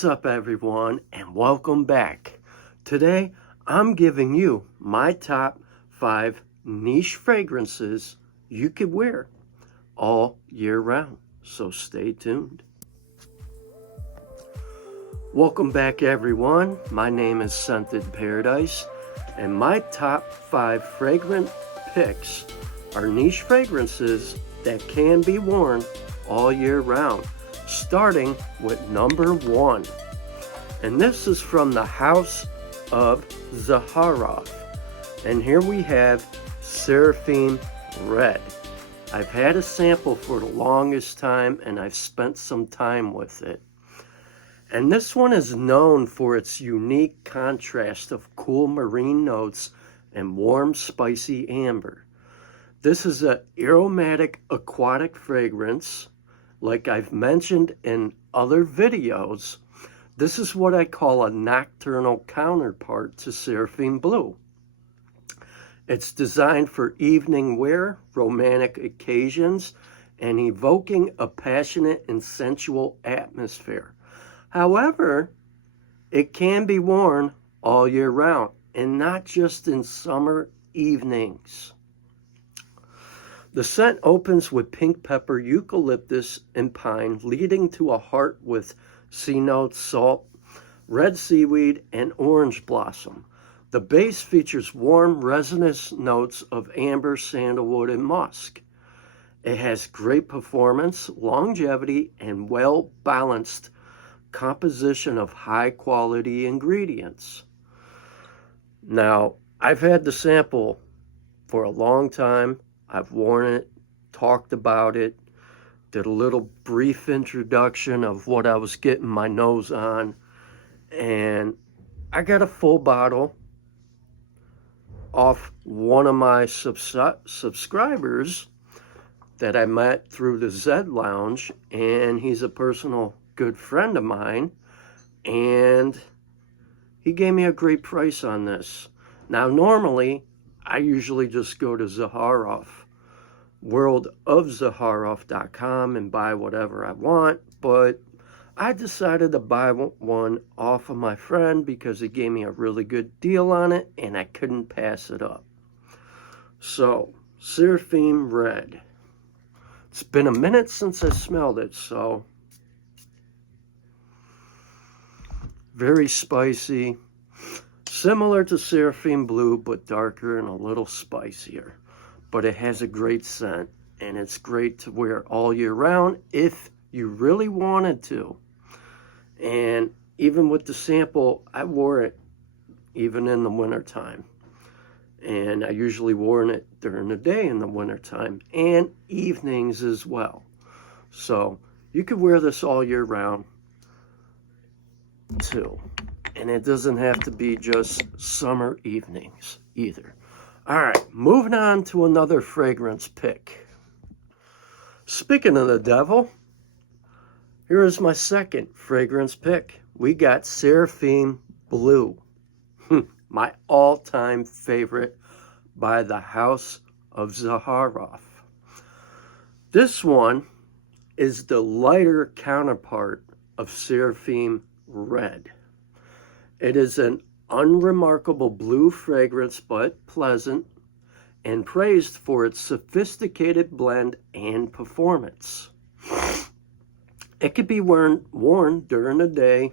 What's up, everyone, and welcome back. Today, I'm giving you my top 5 niche fragrances you could wear all year round, so stay tuned. Welcome back, everyone. My name is Scented Paradise, and my top 5 fragrant picks are niche fragrances that can be worn all year round, starting with number 1. And this is from the house of Zaharoff. And here we have Seraphim Red. I've had a sample for the longest time, and I've spent some time with it. And this one is known for its unique contrast of cool marine notes and warm, spicy amber. This is an aromatic aquatic fragrance. Like I've mentioned in other videos, this is what I call a nocturnal counterpart to Seraphim Blue. It's designed for evening wear, romantic occasions, and evoking a passionate and sensual atmosphere. However, it can be worn all year round, and not just in summer evenings. The scent opens with pink pepper, eucalyptus, and pine, leading to a heart with sea notes, salt, red seaweed, and orange blossom. The base features warm, resinous notes of amber, sandalwood, and musk. It has great performance, longevity, and well-balanced composition of high-quality ingredients. Now, I've had the sample for a long time. I've worn it, talked about it, did a little brief introduction of what I was getting my nose on, and I got a full bottle off one of my subscribers that I met through the Zed Lounge, and he's a personal good friend of mine, and he gave me a great price on this. Now, normally, I usually just go to Zaharoff, worldofzaharoff.com, and buy whatever I want, but I decided to buy one off of my friend because he gave me a really good deal on it, and I couldn't pass it up. So, Seraphim Red. It's been a minute since I smelled it, so very spicy. Similar to Seraphim Blue, but darker and a little spicier. But it has a great scent, and it's great to wear all year round if you really wanted to. And even with the sample, I wore it even in the wintertime. And I usually wore it during the day in the wintertime and evenings as well. So you could wear this all year round too. And it doesn't have to be just summer evenings either. All right, moving on to another fragrance pick. Speaking of the devil, here is my second fragrance pick. We got Seraphim Blue, my all-time favorite by the house of Zaharoff. This one is the lighter counterpart of Seraphim Red. It is an unremarkable blue fragrance, but pleasant, and praised for its sophisticated blend and performance. It could be worn during the day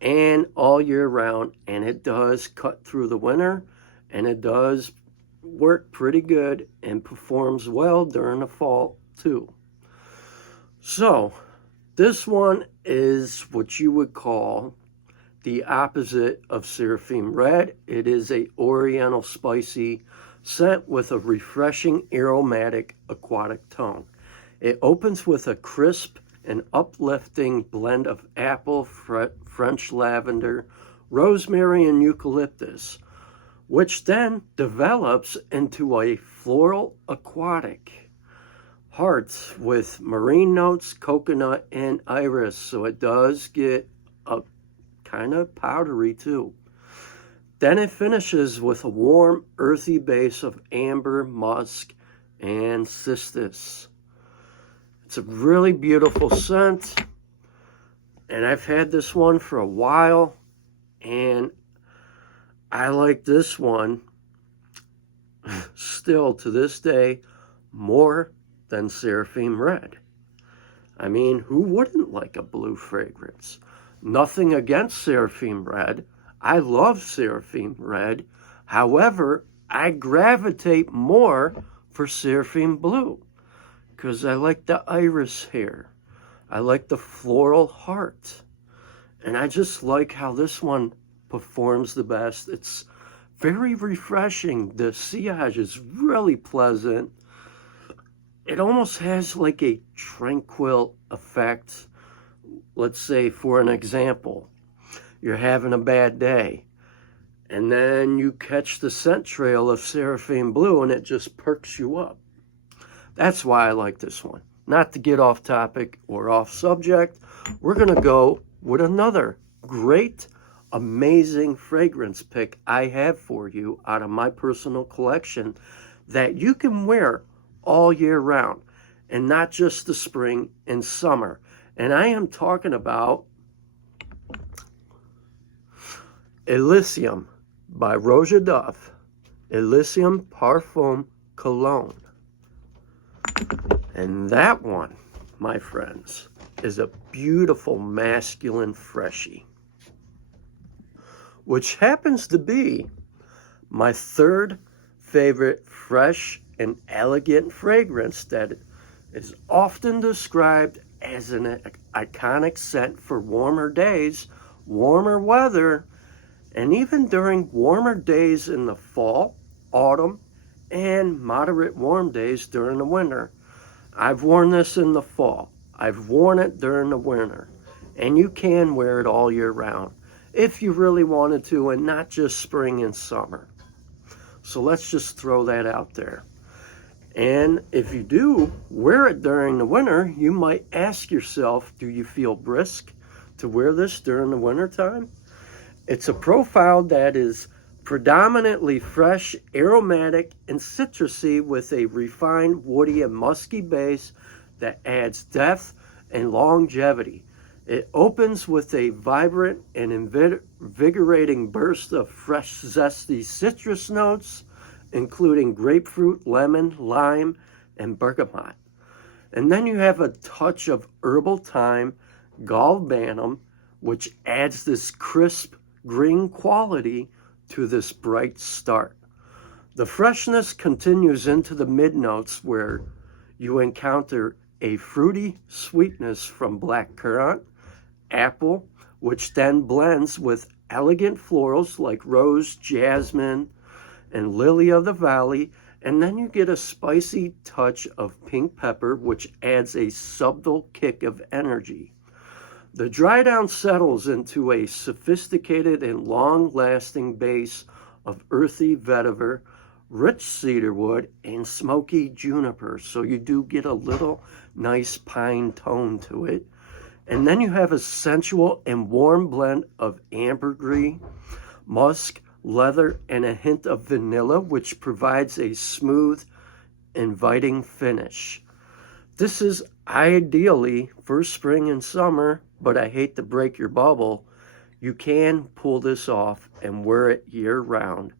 and all year round, and it does cut through the winter, and it does work pretty good and performs well during the fall too. So, this one is what you would call the opposite of Seraphim Red. It is a oriental spicy scent with a refreshing aromatic aquatic tone. It opens with a crisp and uplifting blend of apple, French lavender, rosemary, and eucalyptus, which then develops into a floral aquatic heart with marine notes, coconut, and iris. So it does get a kind of powdery too. Then it finishes with a warm, earthy base of amber, musk, and cistus. It's a really beautiful scent. And I've had this one for a while, and I like this one still to this day more than Seraphim Red. I mean, who wouldn't like a blue fragrance? Nothing against Seraphim Red. I love Seraphim Red. However, I gravitate more for Seraphim Blue because I like the iris hair. I like the floral heart. And I just like how this one performs the best. It's very refreshing. The sillage is really pleasant. It almost has like a tranquil effect. Let's say, for an example, you're having a bad day, and then you catch the scent trail of Seraphim Blue, and it just perks you up. That's why I like this one. Not to get off topic or off subject, we're going to go with another great, amazing fragrance pick I have for you out of my personal collection that you can wear all year round, and not just the spring and summer. And I am talking about Elysium by Roja Duff. Elysium Parfum Cologne. And that one, my friends, is a beautiful masculine freshie, which happens to be my third favorite fresh and elegant fragrance that is often described as an iconic scent for warmer days, warmer weather, and even during warmer days in the fall, autumn, and moderate warm days during the winter. I've worn this in the fall. I've worn it during the winter. And you can wear it all year round if you really wanted to, and not just spring and summer. So let's just throw that out there. And if you do wear it during the winter, you might ask yourself, do you feel brisk to wear this during the winter time? It's a profile that is predominantly fresh, aromatic, and citrusy with a refined, woody, and musky base that adds depth and longevity. It opens with a vibrant and invigorating burst of fresh, zesty citrus notes, including grapefruit, lemon, lime, and bergamot. And then you have a touch of herbal thyme, galbanum, which adds this crisp green quality to this bright start. The freshness continues into the mid-notes where you encounter a fruity sweetness from blackcurrant, apple, which then blends with elegant florals like rose, jasmine, and lily of the valley, and then you get a spicy touch of pink pepper, which adds a subtle kick of energy. The dry down settles into a sophisticated and long-lasting base of earthy vetiver, rich cedarwood, and smoky juniper, so you do get a little nice pine tone to it. And then you have a sensual and warm blend of ambergris, musk, leather, and a hint of vanilla, which provides a smooth, inviting finish. This is ideally for spring and summer, but I hate to break your bubble. You can pull this off and wear it year round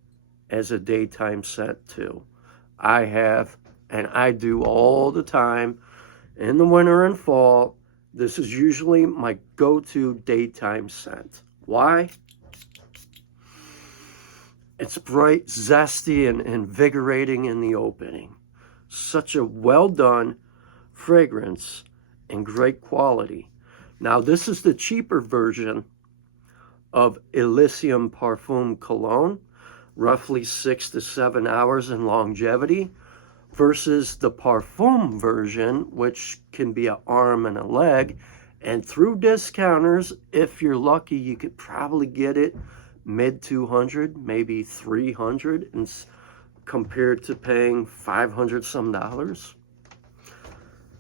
as a daytime scent too. I have, and I do all the time in the winter and fall. This is usually my go-to daytime scent. Why? It's bright, zesty, and invigorating in the opening. Such a well-done fragrance and great quality. Now, this is the cheaper version of Elysium Parfum Cologne, roughly 6 to 7 hours in longevity, versus the Parfum version, which can be an arm and a leg. And through discounters, if you're lucky, you could probably get it mid 200, maybe 300, and compared to paying 500 some dollars.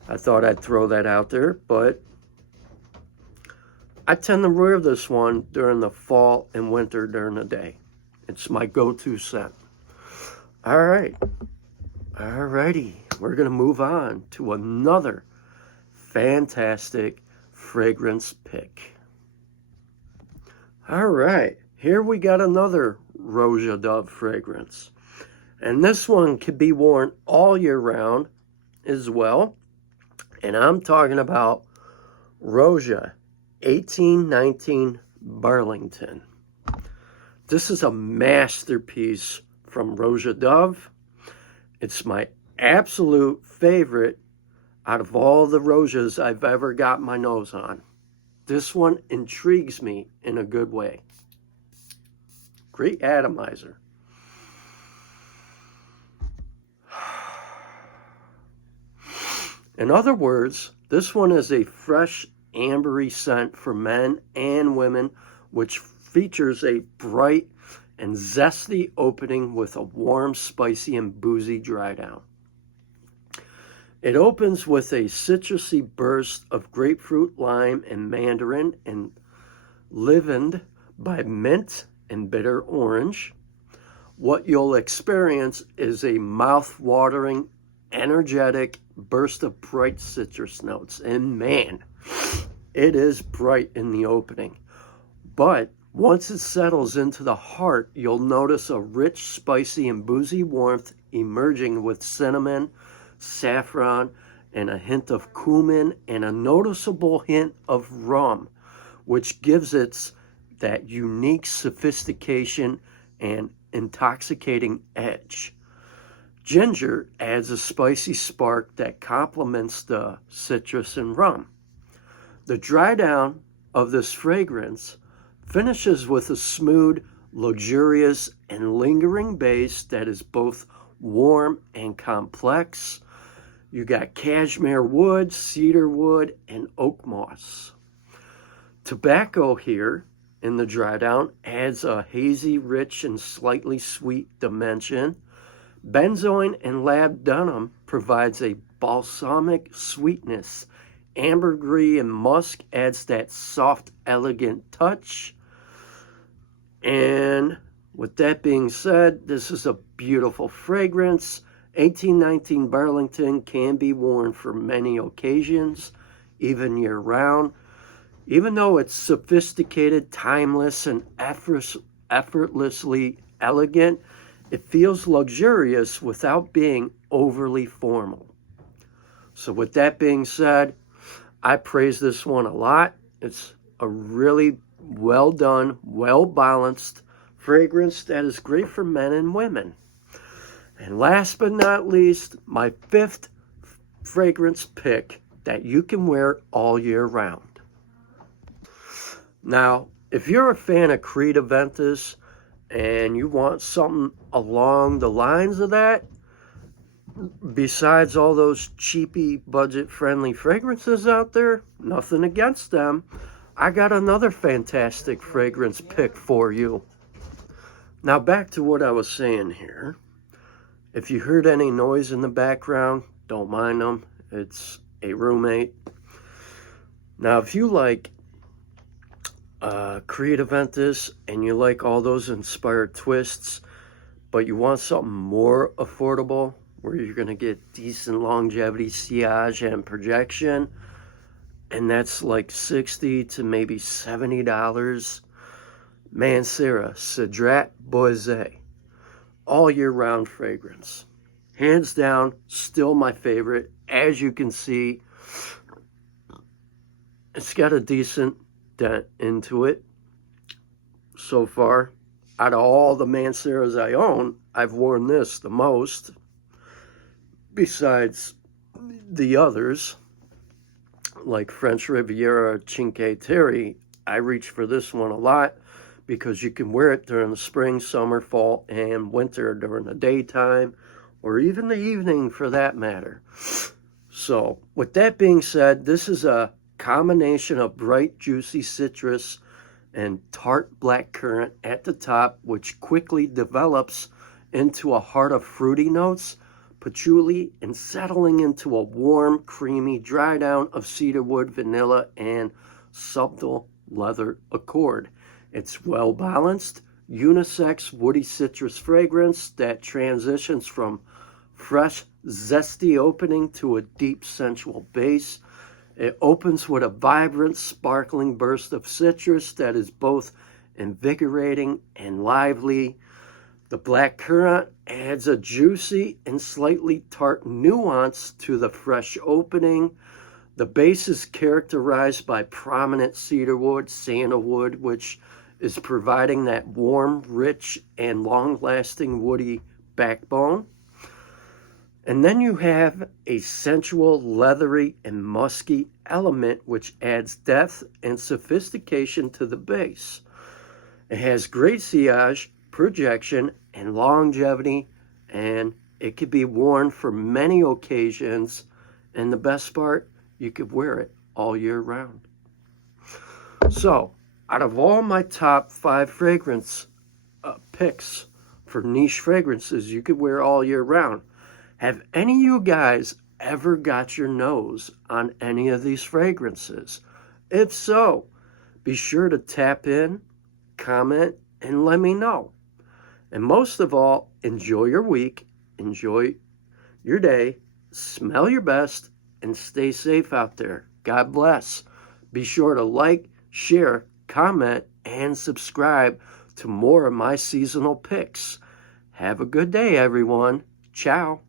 I thought I'd throw that out there, but I tend to wear this one during the fall and winter during the day. It's my go-to scent. All right. Alrighty. We're going to move on to another fantastic fragrance pick. All right, here we got another Roja Dove fragrance. And this one can be worn all year round as well. And I'm talking about Roja 1819 Burlington. This is a masterpiece from Roja Dove. It's my absolute favorite out of all the Rojas I've ever got my nose on. This one intrigues me in a good way. Great atomizer. In other words, this one is a fresh, ambery scent for men and women, which features a bright and zesty opening with a warm, spicy, and boozy dry down. It opens with a citrusy burst of grapefruit, lime, and mandarin, and livened by mint and bitter orange. What you'll experience is a mouth-watering, energetic burst of bright citrus notes. And man, it is bright in the opening. But once it settles into the heart, you'll notice a rich, spicy, and boozy warmth emerging with cinnamon, saffron, and a hint of cumin, and a noticeable hint of rum, which gives it that unique sophistication and intoxicating edge. Ginger adds a spicy spark that complements the citrus and rum. The dry down of this fragrance finishes with a smooth, luxurious, and lingering base that is both warm and complex. You got cashmere wood, cedar wood, and oak moss. Tobacco here in the dry down adds a hazy, rich, and slightly sweet dimension. Benzoin and labdanum provides a balsamic sweetness. Ambergris and musk adds that soft, elegant touch. And with that being said, this is a beautiful fragrance. 1819 Burlington can be worn for many occasions, even year-round. Even though it's sophisticated, timeless, and effortlessly elegant, it feels luxurious without being overly formal. So with that being said, I praise this one a lot. It's a really well done, well balanced fragrance that is great for men and women. And last but not least, my fifth fragrance pick that you can wear all year round. Now, if you're a fan of Creed Aventus and you want something along the lines of that, besides all those cheapy, budget-friendly fragrances out there, nothing against them, I got another fantastic fragrance pick for you. Now, back to what I was saying here. If you heard any noise in the background, don't mind them. It's a roommate. Now, if you like Creed Aventus and you like all those inspired twists, but you want something more affordable where you're going to get decent longevity, sillage, and projection, and that's like $60 to maybe $70, Mancera Cedrat Boise, all year round fragrance. Hands down, still my favorite. As you can see, it's got a decent dent into it so far. Out of all the Manceras I own, I've worn this the most, besides the others, like French Riviera, Cinque Terre. I reach for this one a lot because you can wear it during the spring, summer, fall, and winter during the daytime, or even the evening for that matter. So, with that being said, this is a combination of bright, juicy citrus and tart blackcurrant at the top, which quickly develops into a heart of fruity notes, patchouli, and settling into a warm, creamy dry down of cedarwood, vanilla, and subtle leather accord. It's well balanced, unisex, woody citrus fragrance that transitions from fresh, zesty opening to a deep, sensual base. It opens with a vibrant, sparkling burst of citrus that is both invigorating and lively. The black currant adds a juicy and slightly tart nuance to the fresh opening. The base is characterized by prominent cedarwood, sandalwood, which is providing that warm, rich, and long-lasting woody backbone. And then you have a sensual, leathery, and musky element which adds depth and sophistication to the base. It has great sillage, projection, and longevity, and it could be worn for many occasions. And the best part, you could wear it all year round. So, out of all my top 5 fragrance picks for niche fragrances you could wear all year round, have any of you guys ever got your nose on any of these fragrances? If so, be sure to tap in, comment, and let me know. And most of all, enjoy your week, enjoy your day, smell your best, and stay safe out there. God bless. Be sure to like, share, comment, and subscribe to more of my seasonal picks. Have a good day, everyone. Ciao.